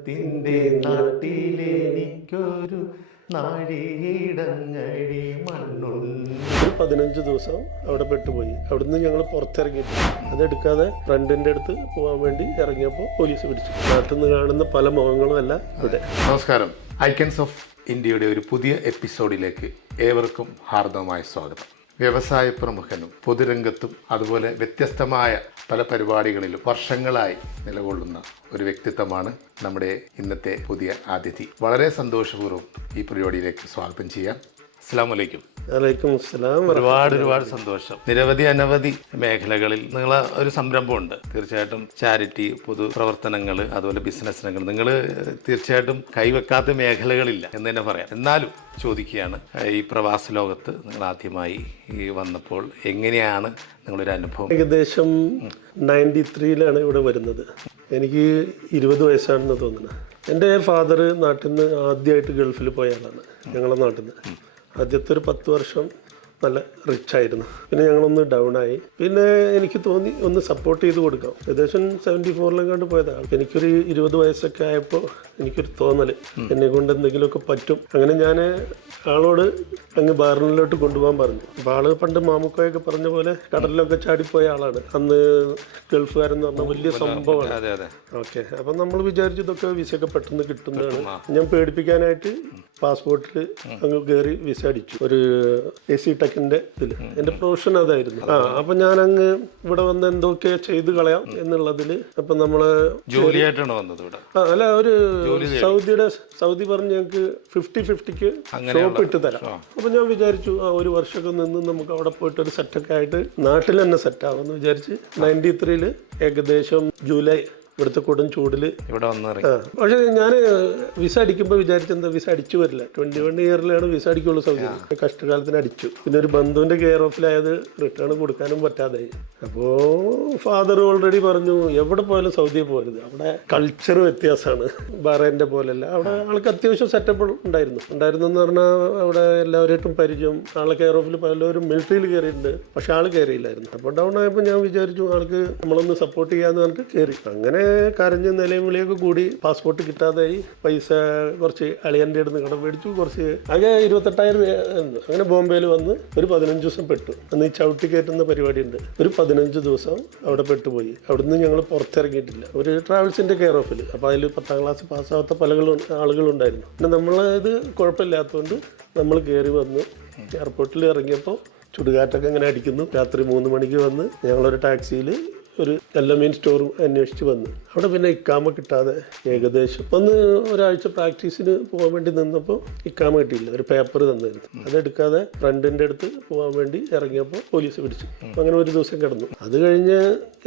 ദൈവത്തിൻ്റെ നാട്ടിലെനിക്കൊരു നാഴിയിടങ്ങഴി മണ്ണുണ്ട്. 15 ദിവസം അവിടെ പെട്ടുപോയി. അവിടുന്ന് ഞങ്ങൾ പുറത്തിറങ്ങിയിട്ട് അതെടുക്കാതെ ഫ്രണ്ടിൻ്റെ അടുത്ത് പോകാൻ വേണ്ടി ഇറങ്ങിയപ്പോൾ പോലീസ് പിടിച്ചു. നാട്ടിൽ നിന്ന് കാണുന്ന പല മുഖങ്ങളും അല്ല ഇവിടെ. നമസ്കാരം. ഐക്കൺസ് ഓഫ് ഇന്ത്യയുടെ ഒരു പുതിയ എപ്പിസോഡിലേക്ക് ഏവർക്കും ഹാർദവമായ സ്വാഗതം. വ്യവസായ പ്രമുഖനും പൊതുരംഗത്തും അതുപോലെ വ്യത്യസ്തമായ പല പരിപാടികളിലും വർഷങ്ങളായി നിലകൊള്ളുന്ന ഒരു വ്യക്തിത്വമാണ് നമ്മുടെ ഇന്നത്തെ പുതിയ അതിഥി. വളരെ സന്തോഷപൂർവ്വം ഈ പരിപാടിയിലേക്ക് സ്വാഗതം ചെയ്യാം. അസ്സലാമു അലൈക്കും. വലൈക്കും അസ്സലാം. ഒരുപാട് സന്തോഷം. അനവധി മേഖലകളിൽ നിങ്ങൾ ഒരു സംരംഭമുണ്ട്. തീർച്ചയായിട്ടും ചാരിറ്റി, പൊതുപ്രവർത്തനങ്ങൾ, അതുപോലെ ബിസിനസ് രംഗങ്ങൾ, നിങ്ങൾ തീർച്ചയായിട്ടും കൈവെക്കാത്ത മേഖലകളില്ല എന്ന് തന്നെ പറയാം. എന്നാലും ചോദിക്കുകയാണ്, ഈ പ്രവാസ ലോകത്ത് നിങ്ങൾ ആദ്യമായി വന്നപ്പോൾ എങ്ങനെയാണ് നിങ്ങളൊരു അനുഭവം? ഏകദേശം 93-ലാണ് ഇവിടെ വരുന്നത്. എനിക്ക് 20 വയസ്സാണെന്ന് തോന്നുന്നത്. എൻ്റെ ഫാദർ നാട്ടിൽ നിന്ന് ആദ്യമായിട്ട് ഗൾഫിൽ പോയ ആളാണ്. ഞങ്ങളുടെ നാട്ടിൽ നിന്ന് ആദ്യത്തെ ഒരു 10 വർഷം നല്ല റിച്ചായിരുന്നു. പിന്നെ ഞങ്ങളൊന്ന് ഡൗൺ ആയി. പിന്നെ എനിക്ക് തോന്നി ഒന്ന് സപ്പോർട്ട് ചെയ്ത് കൊടുക്കാം. ഏകദേശം 74-ലെങ്ങാണ്ട് പോയതാണ്. എനിക്കൊരു 20 വയസ്സൊക്കെ ആയപ്പോൾ എനിക്കൊരു തോന്നൽ, എന്നെ കൊണ്ട് എന്തെങ്കിലുമൊക്കെ പറ്റും. അങ്ങനെ ഞാൻ ആളോട് അങ്ങ് ബാറിനിലോട്ട് കൊണ്ടുപോകാൻ പറഞ്ഞു. അപ്പോൾ ആള് പണ്ട് മാമുക്കോയൊക്കെ പറഞ്ഞ പോലെ കടലിലൊക്കെ ചാടിപ്പോയ ആളാണ്. അന്ന് ഗൾഫുകാരെന്ന് പറഞ്ഞാൽ വലിയ സംഭവമാണ്. ഓക്കെ, അപ്പം നമ്മൾ വിചാരിച്ചു ഇതൊക്കെ വിസയൊക്കെ പെട്ടെന്ന് കിട്ടുന്നതാണ്. ഞാൻ പേടിപ്പിക്കാനായിട്ട് പാസ്പോർട്ടിൽ അങ്ങ് കയറി വിസ അടിച്ചു. ഒരു AC ടെക്കിൻ്റെ ഇതിൽ. എൻ്റെ പ്രൊഫഷൻ അതായിരുന്നു. അപ്പം ഞാൻ അങ്ങ് ഇവിടെ വന്ന് എന്തൊക്കെ ചെയ്ത് കളയാം എന്നുള്ളതിൽ. അപ്പം നമ്മള് ജോലിയായിട്ടാണ് വന്നത് ഇവിടെ? അല്ല, ഒരു സൗദി പറഞ്ഞ് ഞങ്ങൾക്ക് 50-50 ഷോപ്പ് ഇട്ട് തരാം. അപ്പം ഞാൻ വിചാരിച്ചു ഒരു വർഷമൊക്കെ നിന്ന് നമുക്ക് അവിടെ പോയിട്ട് ഒരു സെറ്റൊക്കെ ആയിട്ട് നാട്ടിൽ തന്നെ സെറ്റാവുമെന്ന് വിചാരിച്ച് 93-ൽ ഏകദേശം ജൂലൈ ഇവിടുത്തെ കൊടും ചൂടിൽ ഇവിടെ വന്ന്. പക്ഷെ ഞാൻ വിസ അടിക്കുമ്പോൾ വിചാരിച്ചെന്താ വിസ അടിച്ചു വരില്ല. 21 ഇയറിലാണ് വിസ അടിക്കുള്ളൂ സൗദി. കഷ്ടകാലത്തിന് അടിച്ചു. പിന്നെ ഒരു ബന്ധുവിൻ്റെ കെയർ ഓഫിലായത് റിട്ടേൺ കൊടുക്കാനും പറ്റാതായി. അപ്പോൾ ഫാദർ ഓൾറെഡി പറഞ്ഞു എവിടെ പോയാലും സൗദിയിൽ പോകരുത്, അവിടെ കൾച്ചർ വ്യത്യാസമാണ്, ബഹ്റൈൻ്റെ പോലെയല്ല. അവിടെ ആൾക്ക് അത്യാവശ്യം സെറ്റപ്പ് ഉണ്ടായിരുന്നു എന്ന് പറഞ്ഞാൽ അവിടെ എല്ലാവരായിട്ടും പരിചയം. ആളെ കെയർ ഓഫിൽ പലരും മിലിറ്ററിയിൽ കയറിയിട്ടുണ്ട്, പക്ഷെ ആൾ കയറിയില്ലായിരുന്നു. അപ്പോൾ ഡൗൺ ആയപ്പോൾ ഞാൻ വിചാരിച്ചു ആൾക്ക് നമ്മളൊന്ന് സപ്പോർട്ട് ചെയ്യാന്ന് പറഞ്ഞിട്ട് കയറി. അങ്ങനെ കരഞ്ഞ് നിലയും വിളിയൊക്കെ കൂടി പാസ്പോർട്ട് കിട്ടാതായി. പൈസ കുറച്ച് അളിയൻ്റെ അടുത്ത് കടം മേടിച്ചു. കുറച്ച് ആകെ 28,000 അങ്ങനെ ബോംബെയിൽ വന്ന് ഒരു 15 ദിവസം പെട്ടു. അന്ന് ഈ ചവിട്ടി കയറ്റുന്ന പരിപാടി ഉണ്ട്. ഒരു 15 ദിവസം അവിടെ പെട്ടുപോയി. അവിടുന്ന് ഞങ്ങൾ പുറത്തിറങ്ങിയിട്ടില്ല. ഒരു ട്രാവൽസിൻ്റെ കെയർ ഓഫിൽ. അപ്പോൾ അതിൽ 10ാം ക്ലാസ് പാസ്സാവാത്ത പല ആളുകളുണ്ടായിരുന്നു. പിന്നെ നമ്മളത് കുഴപ്പമില്ലാത്തതുകൊണ്ട് നമ്മൾ കയറി വന്ന് എയർപോർട്ടിൽ ഇറങ്ങിയപ്പോൾ ചുടുകാറ്റൊക്കെ ഇങ്ങനെ അടിക്കുന്നു. രാത്രി 3 മണിക്ക് വന്ന് ഞങ്ങളൊരു ടാക്സിയിൽ ഒരു എല്ലമീൻ സ്റ്റോർ അന്വേഷിച്ച് വന്നു. അവിടെ പിന്നെ ഇക്കാമ കിട്ടാതെ ഏകദേശം ഒരാഴ്ച പ്രാക്ടീസിന് പോകാൻ വേണ്ടി നിന്നപ്പോൾ ഇക്കാമ കിട്ടിയില്ല. ഒരു പേപ്പർ തന്നിരുന്നു. അതെടുക്കാതെ ഫ്രണ്ടിൻ്റെ അടുത്ത് പോകാൻ വേണ്ടി ഇറങ്ങിയപ്പോൾ പോലീസ് പിടിച്ചു. അങ്ങനെ ഒരു ദിവസം കിടന്നു. അത് കഴിഞ്ഞ്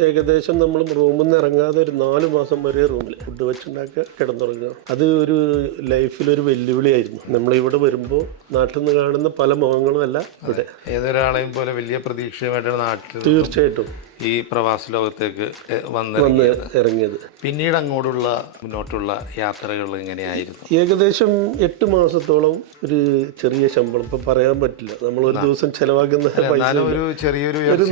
ഏകദേശം നമ്മൾ റൂമിൽ നിന്ന് ഇറങ്ങാതെ ഒരു 4 മാസം വരെ റൂമിൽ ഫുഡ് വെച്ചുണ്ടാക്കുക, കിടന്നുറങ്ങുക. അത് ഒരു ലൈഫിലൊരു വെല്ലുവിളിയായിരുന്നു. നമ്മളിവിടെ വരുമ്പോൾ നാട്ടിൽ നിന്ന് കാണുന്ന പല മുഖങ്ങളും അല്ല ഇവിടെ. ഏതൊരാളെയും പോലെ വലിയ പ്രതീക്ഷയുമായിട്ടാണ് നാട്ടിൽ തീർച്ചയായിട്ടും ഈ പ്രവാസ ലോകത്തേക്ക് വന്ന് ഇറങ്ങിയത്. പിന്നീട് മുന്നോട്ടുള്ള യാത്രകൾ എങ്ങനെയായിരുന്നു? ഏകദേശം 8 മാസത്തോളം ഒരു ചെറിയ ശമ്പളം, ഇപ്പം പറയാൻ പറ്റില്ല, നമ്മൾ ഒരു ദിവസം ചെലവാക്കുന്ന പൈസ, ഒരു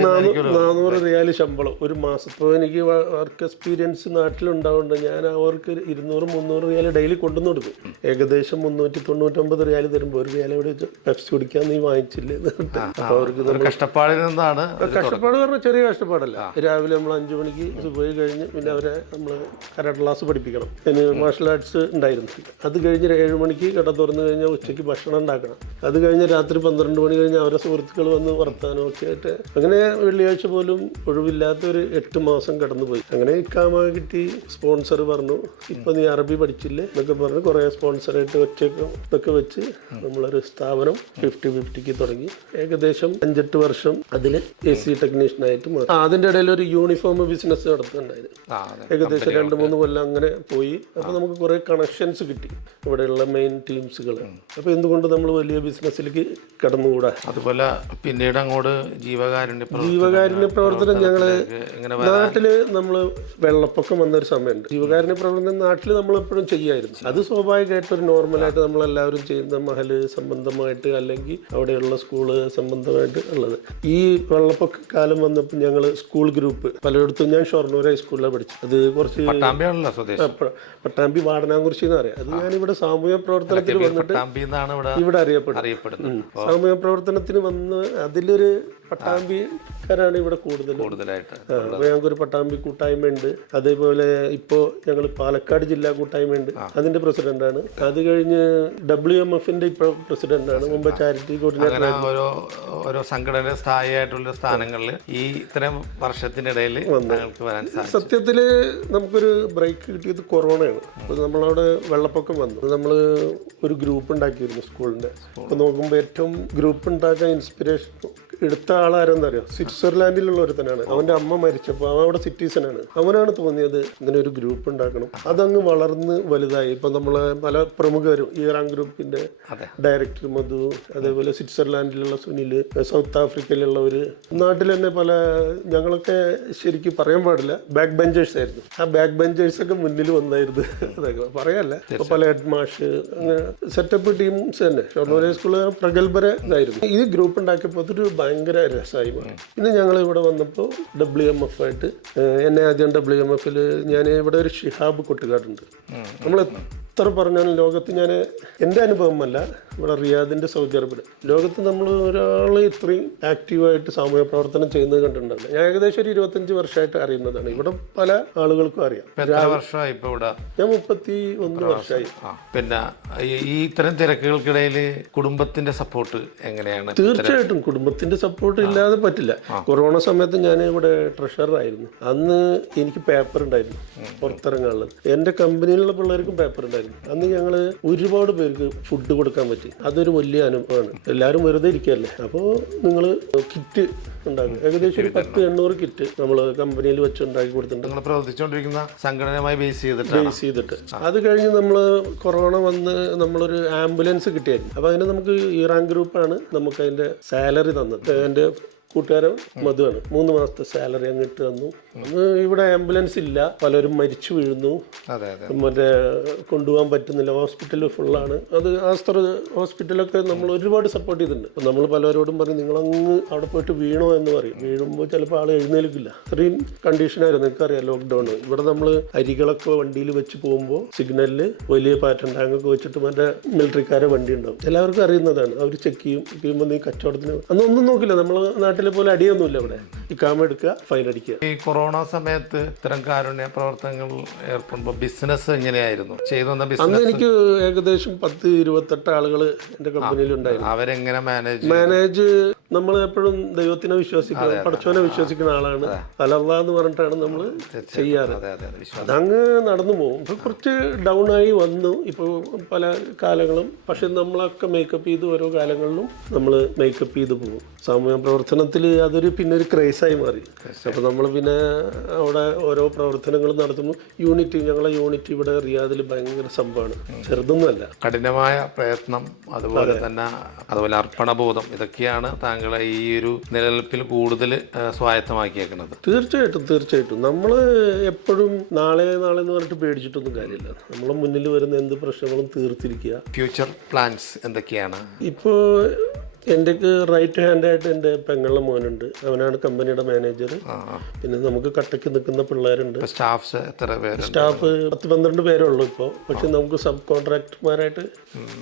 400 റിയാൽ ശമ്പളം ഒരു മാസം. ഇപ്പോൾ എനിക്ക് വർക്ക് എക്സ്പീരിയൻസ് നാട്ടിലുണ്ടാവുന്നുണ്ട്. ഞാൻ അവർക്ക് 200-300 റിയാൽ ഡെയിലി കൊണ്ടുവന്ന് കൊടുക്കും. ഏകദേശം 399 റിയാൽ തരുമ്പോൾ 1 റിയാൽ ഇവിടെ പെപ്സി കുടിക്കാൻ നീ വാങ്ങിച്ചില്ലേ? അപ്പോൾ അവർക്ക് കഷ്ടപ്പാടിൽ നിന്നാണ്. കഷ്ടപ്പാട് പറഞ്ഞാൽ ചെറിയ കഷ്ടപ്പാടല്ല. രാവിലെ നമ്മൾ 5 മണിക്ക് പോയി കഴിഞ്ഞ് പിന്നെ അവരെ നമ്മൾ കരാട്ടെ ക്ലാസ് പഠിപ്പിക്കണം. അതിന് മാർഷൽ ആർട്സ് ഉണ്ടായിരുന്നു. അത് കഴിഞ്ഞ് 7 മണിക്ക് കട തുറന്നു കഴിഞ്ഞാൽ ഉച്ചയ്ക്ക് ഭക്ഷണം ഉണ്ടാക്കണം. അത് കഴിഞ്ഞ് രാത്രി 12 മണി കഴിഞ്ഞ് അവരെ സുഹൃത്തുക്കൾ വന്ന് വർത്താനം ഒക്കെ ആയിട്ട് അങ്ങനെ വെള്ളിയാഴ്ച പോലും ഒഴിവില്ലാത്തൊരു 8 മാസം കടന്നുപോയി. അങ്ങനെ ഇക്കാമ കിട്ടി. സ്പോൺസർ പറഞ്ഞു ഇപ്പം നീ അറബി പഠിച്ചില്ലേ എന്നൊക്കെ പറഞ്ഞ് കുറേ സ്പോൺസറായിട്ട് ഇതൊക്കെ വെച്ച് നമ്മളൊരു സ്ഥാപനം 50-50 തുടങ്ങി. ഏകദേശം 5-8 വർഷം അതിൽ AC ടെക്നീഷ്യനായിട്ട് മാറി. അതിൻ്റെ ഇടയിൽ ഒരു യൂണിഫോം ബിസിനസ് നടത്തുന്നുണ്ടായിരുന്നു. ഏകദേശം 2-3 കൊല്ലം അങ്ങനെ പോയി. അപ്പോൾ നമുക്ക് കുറേ കണക്ഷൻസ് കിട്ടി ഇവിടെയുള്ള മെയിൻ ടീംസുകൾ. അപ്പോൾ എന്തുകൊണ്ട് നമ്മൾ വലിയ ബിസിനസ്സിലേക്ക് കടന്നുകൂടാ? അതുപോലെ പിന്നീട് അങ്ങോട്ട് ജീവകാരുണ്യ പ്രവർത്തനം ഞങ്ങൾ നാട്ടിൽ നമ്മൾ വെള്ളപ്പൊക്കം വന്നൊരു സമയമുണ്ട്. ജീവകാരുണ്യ പ്രവർത്തനം നാട്ടിൽ നമ്മളെപ്പോഴും ചെയ്യായിരുന്നു. അത് സ്വാഭാവികമായിട്ട് ഒരു നോർമലായിട്ട് നമ്മളെല്ലാവരും ചെയ്യുന്ന മഹല് സംബന്ധമായിട്ട് അല്ലെങ്കിൽ അവിടെയുള്ള സ്കൂള് സംബന്ധമായിട്ട് ഉള്ളത്. ഈ വെള്ളപ്പൊക്ക കാലം വന്നപ്പോൾ ഞങ്ങൾ സ്കൂൾ ഗ്രൂപ്പ് പലയിടത്തും പലയിടത്തും. ഞാൻ ഷൊർണൂർ ഹൈസ്കൂളിലാണ് പഠിച്ചത്. അത് കുറച്ച് പട്ടാമ്പിയാണല്ലോ സ്വദേശം. പട്ടാമ്പി വാടനാംകുറിശി എന്ന് പറയാം. അത് ഞാനിവിടെ സാമൂഹ്യ പ്രവർത്തനത്തിന് വന്നിട്ട് ഇവിടെ അറിയപ്പെടുന്നത്. സാമൂഹ്യ പ്രവർത്തനത്തിന് വന്ന് അതിലൊരു പട്ടാമ്പിക്കാരാണ് ഇവിടെ കൂടുതലായിട്ട്. അപ്പോൾ ഞങ്ങൾക്കൊരു പട്ടാമ്പി കൂട്ടായ്മ ഉണ്ട്. അതേപോലെ ഇപ്പോൾ ഞങ്ങൾ പാലക്കാട് ജില്ലാ കൂട്ടായ്മ ഉണ്ട്, അതിന്റെ പ്രസിഡന്റാണ്. അത് കഴിഞ്ഞ് WMF-ന്റെ ഇപ്പോൾ പ്രസിഡന്റാണ്, മുമ്പ് ചാരിറ്റി കോർഡിനേറ്റർ. ഓരോ സംഘടന സ്ഥായിയായിട്ടുള്ള സ്ഥാനങ്ങളിൽ ഈ ഇത്രയും വർഷത്തിനിടയിൽ വരാൻ സാധിച്ചു. സത്യത്തില് നമുക്കൊരു ബ്രേക്ക് കിട്ടിയത് കൊറോണയാണ്. അപ്പോൾ നമ്മളവിടെ വെള്ളപ്പൊക്കം വന്നു. നമ്മൾ ഒരു ഗ്രൂപ്പ് ഉണ്ടാക്കിയിരുന്നു സ്കൂളിന്റെ. അപ്പോൾ നോക്കുമ്പോൾ ഏറ്റവും ഗ്രൂപ്പ് ഉണ്ടാക്കാൻ ഇൻസ്പിറേഷൻ എടുത്ത ആളാരെന്നറിയോ? സ്വിറ്റ്സർലാൻഡിലുള്ള ഒരുത്തനാണ്. അവന്റെ അമ്മ മരിച്ചപ്പോൾ അവൻ അവിടെ സിറ്റിസനാണ്. അവനാണ് തോന്നിയത് ഇങ്ങനെ ഒരു ഗ്രൂപ്പ് ഉണ്ടാക്കണം. അതങ്ങ് വളർന്ന് വലുതായി. ഇപ്പൊ നമ്മളെ പല പ്രമുഖരും, ഇറാൻ ഗ്രൂപ്പിന്റെ ഡയറക്ടർ മധു, അതേപോലെ സ്വിറ്റ്സർലാൻഡിലുള്ള സുനിൽ, സൗത്ത് ആഫ്രിക്കയിലുള്ളവര്, നാട്ടിൽ തന്നെ പല, ഞങ്ങളൊക്കെ ശരിക്കും പറയാൻ പാടില്ല, ബാക്ക് ബെഞ്ചേഴ്സ് ആയിരുന്നു. ആ ബാക്ക് ബെഞ്ചേഴ്സ് ഒക്കെ മുന്നിൽ വന്നായിരുന്നു. അതൊക്കെ പറയാല്ല. പല ഹെഡ് മാഷ്, അങ്ങനെ സെറ്റപ്പ് ടീംസ് തന്നെ. ഷൊർണൂർ സ്കൂള് പ്രഗത്ഭര ഇതായിരുന്നു. ഈ ഗ്രൂപ്പ് ഉണ്ടാക്കിയപ്പോൾ അതൊരു ഭയങ്കര രസമായി മാറി. പിന്നെ ഞങ്ങൾ ഇവിടെ വന്നപ്പോൾ WMF ആയിട്ട് എന്നെ ആദ്യം WMF-ൽ ഞാൻ ഇവിടെ ഒരു ഷിഹാബ് കൊട്ടുകാടുണ്ട്. നമ്മൾ എത്ര പറഞ്ഞാലും ലോകത്ത്, ഞാൻ എൻ്റെ അനുഭവമല്ല, ഇവിടെ റിയാദിൻ്റെ സൗദി അറേബ്യ, ലോകത്ത് നമ്മൾ ഒരാൾ ഇത്രയും ആക്റ്റീവായിട്ട് സാമൂഹ്യ പ്രവർത്തനം ചെയ്യുന്നത് കണ്ടിട്ടുണ്ടാവില്ല. ഞാൻ ഏകദേശം ഒരു 25 വർഷമായിട്ട് അറിയുന്നതാണ്. ഇവിടെ പല ആളുകൾക്കും അറിയാം. ഞാൻ 31 വർഷമായി. പിന്നെ ഈ ഇത്തരം തിരക്കുകൾക്കിടയിൽ കുടുംബത്തിന്റെ സപ്പോർട്ട് എങ്ങനെയാണ്? തീർച്ചയായിട്ടും കുടുംബത്തിന്റെ സപ്പോർട്ട് ഇല്ലാതെ പറ്റില്ല. കൊറോണ സമയത്ത് ഞാൻ ഇവിടെ ട്രഷററായിരുന്നു. അന്ന് എനിക്ക് പേപ്പർ ഉണ്ടായിരുന്നു പുറത്തിറങ്ങാനുള്ളത്. എൻ്റെ കമ്പനിയിലുള്ള പിള്ളേർക്കും പേപ്പർ ഉണ്ടായിരുന്നു. അന്ന് ഞങ്ങൾ ഒരുപാട് പേർക്ക് ഫുഡ് കൊടുക്കാൻ പറ്റി. അതൊരു വലിയ അനുഭവമാണ്. എല്ലാവരും വെറുതെ ഇരിക്കുകയല്ലേ. അപ്പോൾ നിങ്ങൾ കിറ്റ് ഉണ്ടാക്കും. ഏകദേശം ഒരു 1000-800 കിറ്റ് നമ്മൾ കമ്പനിയിൽ വെച്ച് ഉണ്ടാക്കി കൊടുത്തിട്ടുണ്ട്. പ്രവർത്തിച്ചുകൊണ്ടിരിക്കുന്ന സംഘടനയുമായി ബേസ് ചെയ്തിട്ട് അത് കഴിഞ്ഞ് നമ്മൾ കൊറോണ വന്ന് നമ്മളൊരു ആംബുലൻസ് കിട്ടിയായിരുന്നു. അപ്പോൾ അതിന് നമുക്ക് ഇറാൻ ഗ്രൂപ്പാണ് നമുക്ക് അതിൻ്റെ സാലറി തന്നത്. എൻ്റെ കൂട്ടുകാരൻ മധുവാണ്. 3 മാസത്തെ സാലറി അങ്ങിട്ട് തന്നു. അന്ന് ഇവിടെ ആംബുലൻസ് ഇല്ല, പലരും മരിച്ചു വീഴുന്നു, മറ്റേ കൊണ്ടുപോകാൻ പറ്റുന്നില്ല, ഹോസ്പിറ്റൽ ഫുള്ളാണ്. അത് ആസ്ത്ര ഹോസ്പിറ്റലൊക്കെ നമ്മൾ ഒരുപാട് സപ്പോർട്ട് ചെയ്തിട്ടുണ്ട്. അപ്പം നമ്മൾ പലരോടും പറയും നിങ്ങളങ്ങ് അവിടെ പോയിട്ട് വീണോ എന്ന് പറയും. വീഴുമ്പോൾ ചിലപ്പോൾ ആൾ എഴുന്നേൽക്കില്ല. അത്രയും കണ്ടീഷനായിരുന്നു. നിങ്ങൾക്കറിയാം ലോക്ക്ഡൗൺ. ഇവിടെ നമ്മൾ അരികളൊക്കെ വണ്ടിയിൽ വെച്ച് പോകുമ്പോൾ സിഗ്നലിൽ വലിയ പാറ്റേൺ ടാങ്കൊക്കെ വെച്ചിട്ട് മറ്റേ മിലിറ്ററിക്കാരെ വണ്ടി ഉണ്ടാവും. എല്ലാവർക്കും അറിയുന്നതാണ്. അവർ ചെക്ക് ചെയ്യുമ്പോൾ നീ കച്ചവടത്തിന് അന്നൊന്നും നോക്കില്ല. നമ്മൾ നാട്ടിലെ പോലെ അടിയൊന്നുമില്ല. ഇവിടെ ഈ കാമ എടുക്കുക, ഫൈൻ അടിക്കുക. ഈ കൊറോണ സമയത്ത് ഇത്തരം കാരുണ്യ പ്രവർത്തനങ്ങൾ ഏർപ്പെടുമ്പോൾ ബിസിനസ് എങ്ങനെയായിരുന്നു ചെയ്തു? അന്ന് എനിക്ക് ഏകദേശം 10-28 ആളുകൾ എൻ്റെ കമ്പനിയിൽ ഉണ്ടായിരുന്നു. അവരെങ്ങനെ മാനേജ് നമ്മൾ എപ്പോഴും ദൈവത്തിനെ വിശ്വസിക്കണം, പഠിച്ചവനെ വിശ്വസിക്കുന്ന ആളാണ്. അലല്ലാ എന്ന് പറഞ്ഞിട്ടാണ് നമ്മൾ ചെയ്യാറ്. അതങ്ങ് നടന്നു പോകും. ഇപ്പൊ കുറച്ച് ഡൗൺ ആയി വന്നു ഇപ്പോൾ പല കാലങ്ങളും. പക്ഷെ നമ്മളൊക്കെ മേക്കപ്പ് ചെയ്ത് ഓരോ കാലങ്ങളിലും നമ്മൾ മേക്കപ്പ് ചെയ്ത് പോകും. സാമൂഹ്യ പ്രവർത്തനത്തിൽ അതൊരു പിന്നെ ഒരു ക്രൈസായി മാറി. അപ്പോൾ നമ്മൾ പിന്നെ അവിടെ ഓരോ പ്രവർത്തനങ്ങളും നടത്തുമ്പോൾ ഞങ്ങളെ യൂണിറ്റ് ഇവിടെ റിയാദിൽ ഭയങ്കര സംഭവമാണ്, ചെറുതൊന്നുമല്ല. കഠിനമായ പ്രയത്നം, അതുപോലെ തന്നെ അതുപോലെ അർപ്പണബോധം, ഇതൊക്കെയാണ് താങ്കളെ ഈ ഒരു നിലനിൽപ്പിൽ കൂടുതൽ സ്വായത്തമാക്കിയേക്കുന്നത്. തീർച്ചയായിട്ടും നമ്മൾ എപ്പോഴും നാളെ എന്ന് പറഞ്ഞിട്ട് പേടിച്ചിട്ടൊന്നും കാര്യമില്ല. നമ്മളെ മുന്നിൽ വരുന്ന എന്ത് പ്രശ്നങ്ങളും തീർത്തിരിക്കുക. ഫ്യൂച്ചർ പ്ലാൻസ് എന്തൊക്കെയാണ്? ഇപ്പോൾ എൻ്റെ റൈറ്റ് ഹാൻഡായിട്ട് എൻ്റെ പെങ്ങളുടെ മോനുണ്ട്. അവനാണ് കമ്പനിയുടെ മാനേജർ. പിന്നെ നമുക്ക് കട്ടയ്ക്ക് നിൽക്കുന്ന പിള്ളേരുണ്ട്. സ്റ്റാഫ് 10-12 പേരേ ഉള്ളൂ ഇപ്പോൾ. പക്ഷെ നമുക്ക് സബ് കോൺട്രാക്ടർമാരായിട്ട്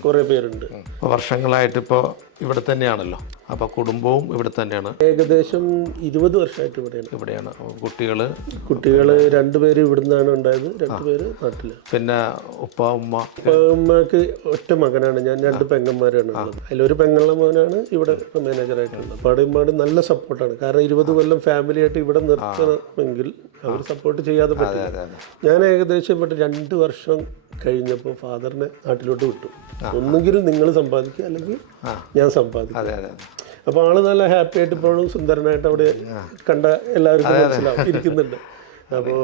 കുറേ പേരുണ്ട്. വർഷങ്ങളായിട്ട് ഇപ്പോൾ ഇവിടെ തന്നെയാണല്ലോ. അപ്പോൾ കുടുംബവും ഇവിടെ തന്നെയാണ്. ഏകദേശം 20 വർഷമായിട്ട് ഇവിടെയാണ്. കുട്ടികൾ 2 പേര് ഇവിടുന്നാണ് ഉണ്ടായത്, 2 പേര് നാട്ടില്. പിന്നെ ഉമ്മക്ക് ഒറ്റ മകനാണ് ഞാൻ. 2 പെങ്ങന്മാരാണ് ഉള്ളത്. അതിലൊരു പെങ്ങളുടെ മോനാണ് ഇവിടെ മാനേജറായിട്ടുള്ളത്. പാടുമ്പാട് നല്ല സപ്പോർട്ടാണ്. കാരണം 20 കൊല്ലം ഫാമിലി ആയിട്ട് ഇവിടെ നിർത്തണമെങ്കിൽ അവർ സപ്പോർട്ട് ചെയ്യാതെ പറ്റില്ല. ഞാൻ ഏകദേശം ഇവിടെ 2 വർഷം കഴിഞ്ഞപ്പോൾ ഫാദറിനെ നാട്ടിലോട്ട് വിട്ടു. ഒന്നുകിലും നിങ്ങൾ സമ്പാദിക്കുക, അല്ലെങ്കിൽ ഞാൻ സമ്പാദിക്കും. അപ്പോൾ ആള് നല്ല ഹാപ്പി ആയിട്ട് ഇപ്പോഴും സുന്ദരനായിട്ട് അവിടെ കണ്ട എല്ലാവർക്കും മനസ്സിലാവും ഇരിക്കുന്നുണ്ട്. അപ്പോൾ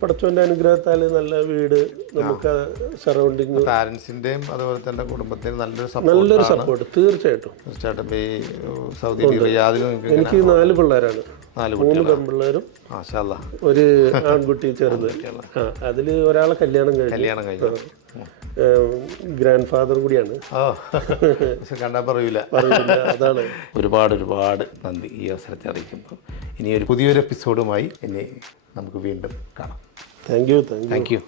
പടച്ചവന്റെ അനുഗ്രഹത്താൽ നല്ല വീട്, നമുക്ക് സറൗണ്ടിങ്, പാരന്റ്സിന്റെയും അതുപോലെ തന്നെ കുടുംബത്തിനും നല്ലൊരു സപ്പോർട്ട്. തീർച്ചയായിട്ടും എനിക്ക് 4 പിള്ളേരാണ്. 3 പെൺപിള്ളേരും ഒരു ആൺകുട്ടി ചെറുത്. അതില് ഒരാളെ കല്യാണം കഴിഞ്ഞു. ഗ്രാൻഡ് ഫാദർ കൂടിയാണ്. ഓ പക്ഷെ കണ്ടാൽ പറയൂല. അതാണ്. ഒരുപാട് നന്ദി ഈ അവസരത്തെ അറിയിക്കുന്നു. ഇനി ഒരു പുതിയൊരു എപ്പിസോഡുമായി ഇനി നമുക്ക് വീണ്ടും കാണാം. Thank you.